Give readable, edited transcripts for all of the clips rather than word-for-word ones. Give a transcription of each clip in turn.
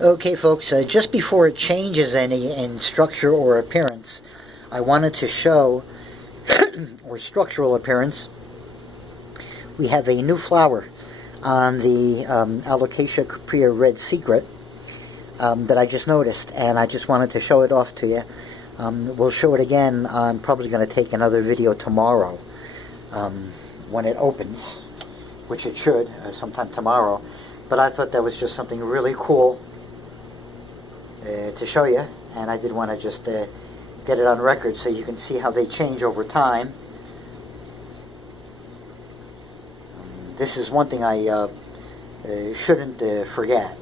Okay, folks, just before it changes any in structure or appearance, I wanted to show, or structural appearance, we have a new flower on the Alocasia cuprea Red Secret that I just noticed, and I just wanted to show it off to you. We'll show it again. I'm probably going to take another video tomorrow when it opens, which it should, sometime tomorrow. But I thought that was just something really cool to show you, and I did want to just get it on record so you can see how they change over time. This is one thing I shouldn't forget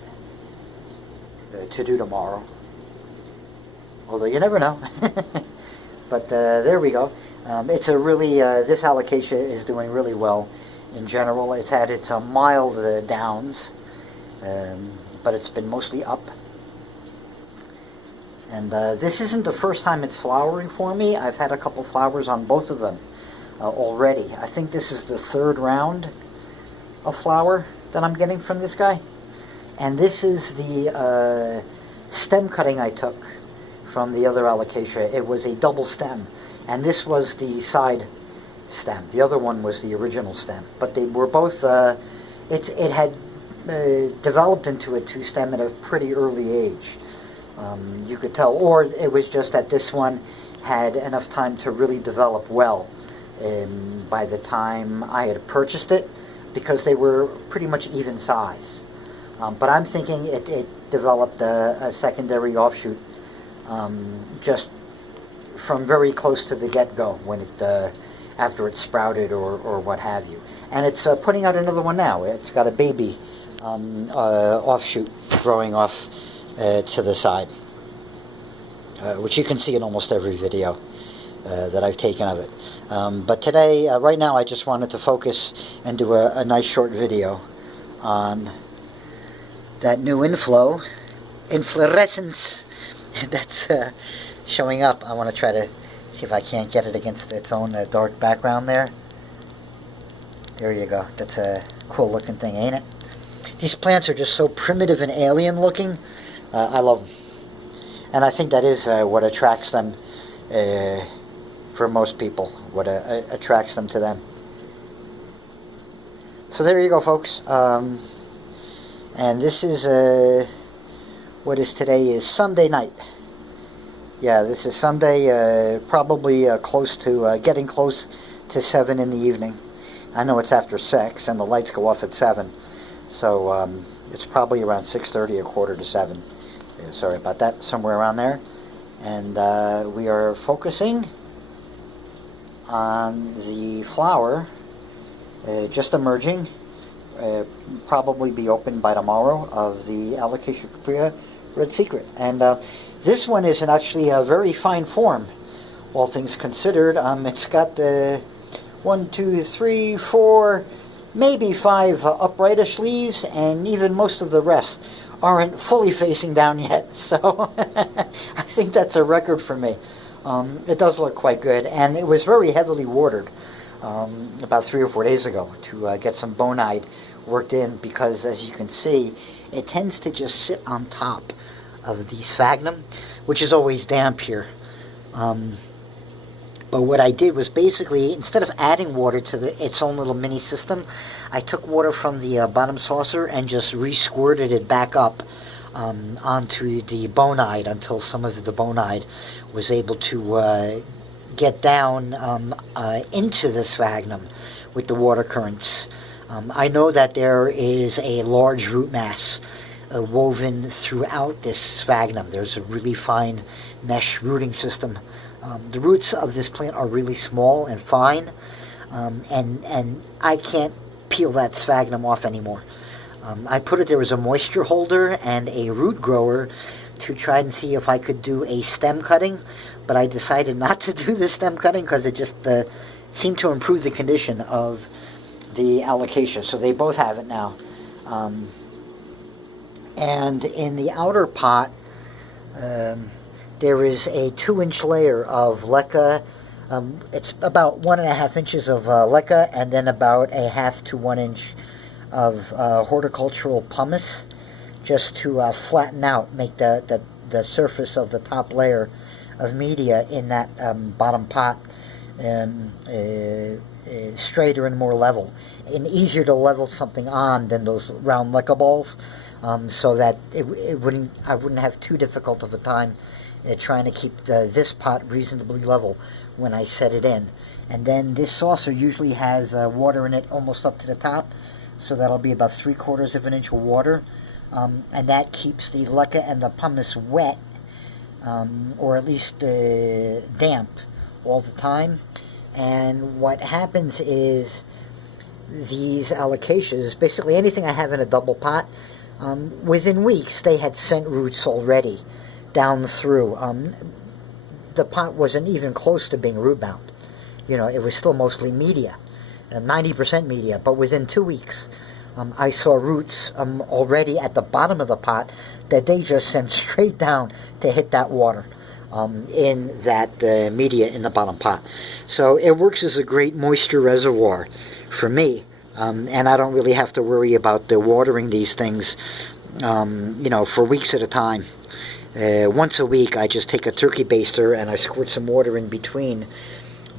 to do tomorrow, although you never know. But there we go. It's a really, this Alocasia is doing really well in general. It's had its mild downs, but it's been mostly up. And this isn't the first time it's flowering for me. I've had a couple flowers on both of them already. I think this is the third round of flower that I'm getting from this guy. And this is the stem cutting I took from the other Alocasia. It was a double stem, and this was the side stem. The other one was the original stem. But they were both, it had developed into a two-stem at a pretty early age. You could tell, or it was just that this one had enough time to really develop well by the time I had purchased it, because they were pretty much even size. But I'm thinking it developed a secondary offshoot just from very close to the get-go, when it after it sprouted or what have you. And it's putting out another one now. It's got a baby offshoot growing off to the side, which you can see in almost every video that I've taken of it. But today, right now, I just wanted to focus and do a nice short video on that new inflorescence that's showing up. I want to try to see if I can't get it against its own dark background there. There you go. That's a cool looking thing, ain't it? These plants are just so primitive and alien looking. I love them. And I think that is what attracts them for most people, what attracts them to them. So there you go, folks. And this is, what is today is Sunday night. Yeah, this is Sunday, probably close to, getting close to 7 in the evening. I know it's after 6, and the lights go off at 7. So it's probably around 6:30, a quarter to 7. Yeah, sorry about that, somewhere around there. And we are focusing on the flower just emerging, probably be open by tomorrow, of the Alocasia cuprea Red Secret. And this one is actually a very fine form, all things considered. It's got the 1, 2, 3, 4, maybe 5 uprightish leaves, and even most of the rest aren't fully facing down yet. So I think that's a record for me. It does look quite good, and it was very heavily watered about 3 or 4 days ago to get some bonide worked in, because as you can see, it tends to just sit on top of the sphagnum, which is always damp here. But what I did was basically, instead of adding water to its own little mini system, I took water from the bottom saucer and just re-squirted it back up onto the bonide until some of the bonide was able to get down into the sphagnum with the water currents. I know that there is a large root mass woven throughout this sphagnum. There's a really fine mesh rooting system. The roots of this plant are really small and fine, and I can't peel that sphagnum off anymore. I put it there as a moisture holder and a root grower to try and see if I could do a stem cutting, but I decided not to do the stem cutting because it just seemed to improve the condition of the Alocasia. So they both have it now. And in the outer pot, there is a 2-inch layer of leca. It's about 1.5 inches of leca, and then about a 1/2 to 1 inch of horticultural pumice, just to flatten out, make the surface of the top layer of media in that bottom pot straighter and more level, and easier to level something on than those round leca balls, so that I wouldn't have too difficult of a time trying to keep this pot reasonably level when I set it in. And then this saucer usually has water in it almost up to the top, so that'll be about 3/4 of an inch of water, and that keeps the leca and the pumice wet, or at least damp all the time. And what happens is these alocasias, basically anything I have in a double pot, within weeks they had sent roots already down through. The pot wasn't even close to being root bound. You know, it was still mostly media, 90% media, but within 2 weeks I saw roots already at the bottom of the pot that they just sent straight down to hit that water in that media in the bottom pot. So it works as a great moisture reservoir for me, and I don't really have to worry about watering these things for weeks at a time. Once a week I just take a turkey baster and I squirt some water in between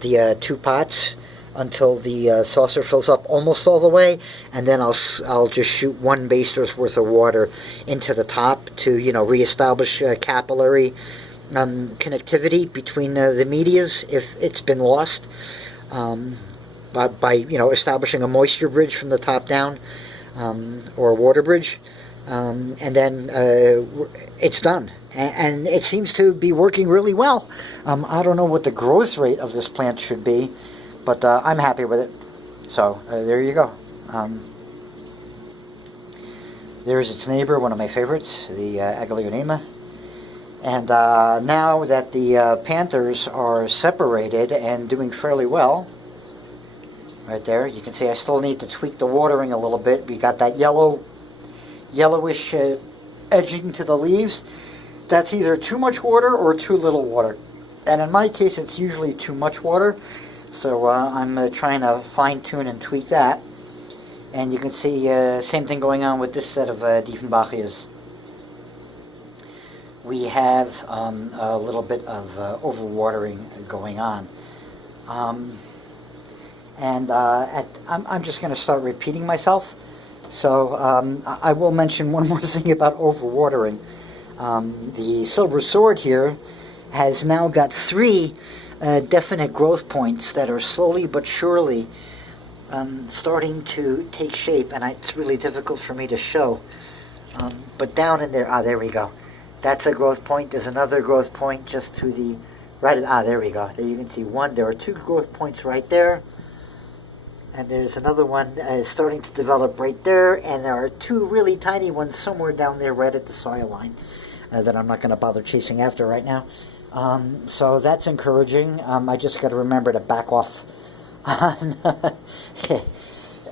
the two pots until the saucer fills up almost all the way, and then I'll just shoot one baster's worth of water into the top to reestablish capillary connectivity between the medias if it's been lost, by establishing a moisture bridge from the top down, or a water bridge, and then it's done. And it seems to be working really well. I don't know what the growth rate of this plant should be, but I'm happy with it. So there you go. There's its neighbor, one of my favorites, the Aglaonema. And now that the panthers are separated and doing fairly well, right there, you can see I still need to tweak the watering a little bit. We got that yellowish edging to the leaves. That's either too much water or too little water. And in my case, it's usually too much water. So I'm trying to fine-tune and tweak that. And you can see same thing going on with this set of Diefenbachias. We have a little bit of overwatering going on. I'm just going to start repeating myself. So I will mention one more thing about overwatering. The silver sword here has now got 3 definite growth points that are slowly but surely starting to take shape, and it's really difficult for me to show. But down in there, there we go. That's a growth point. There's another growth point just to the right. There we go. There you can see one. There are 2 growth points right there. And there's another one starting to develop right there. And there are 2 really tiny ones somewhere down there right at the soil line that I'm not going to bother chasing after right now. So that's encouraging. I just got to remember to back off on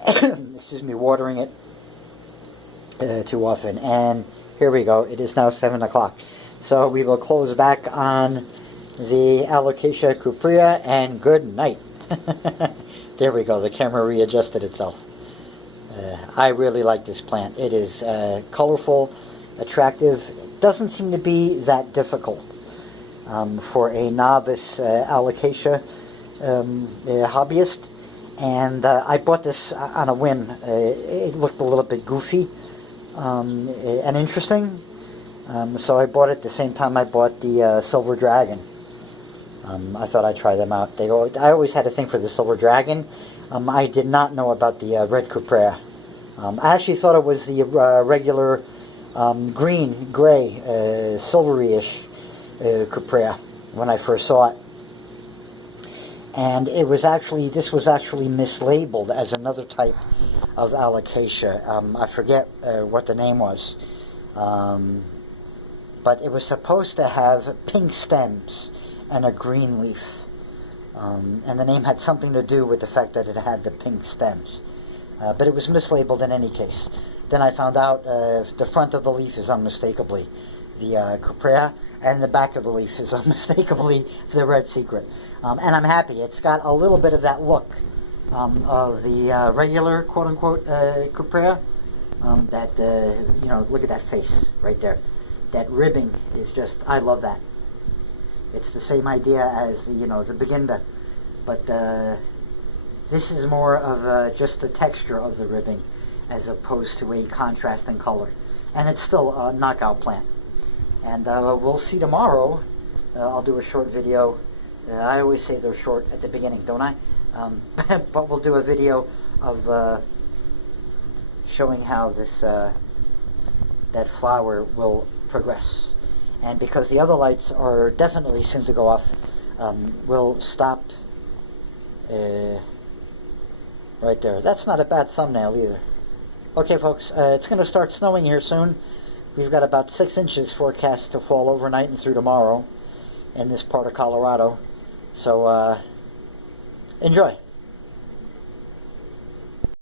excuse me, watering it too often. And here we go. It is now 7 o'clock. So we will close back on the Alocasia cuprea, and good night. There we go. The camera readjusted itself. I really like this plant. It is colorful, attractive. It doesn't seem to be that difficult for a novice Alocasia hobbyist. And I bought this on a whim. It looked a little bit goofy and interesting. So I bought it the same time I bought the Silver Dragon. I thought I'd try them out. I always had a thing for the Silver Dragon. I did not know about the red cuprea. I actually thought it was the regular gray, silvery-ish cuprea when I first saw it. And this was actually mislabeled as another type of Alocasia. I forget what the name was. But it was supposed to have pink stems and a green leaf. And the name had something to do with the fact that it had the pink stems. But it was mislabeled in any case. Then I found out the front of the leaf is unmistakably the cuprea, and the back of the leaf is unmistakably the red secret. And I'm happy. It's got a little bit of that look of the regular quote-unquote cuprea. you know, look at that face right there. That ribbing is just, I love that. It's the same idea as the, you know, the beginda, but this is more of just the texture of the ribbing as opposed to a contrast in color. And it's still a knockout plant. And we'll see tomorrow. I'll do a short video. I always say they're short at the beginning, don't I? But we'll do a video of showing how this that flower will progress. And because the other lights are definitely soon to go off, we'll stop right there. That's not a bad thumbnail either. Okay, folks, it's going to start snowing here soon. We've got about 6 inches forecast to fall overnight and through tomorrow in this part of Colorado. So, enjoy.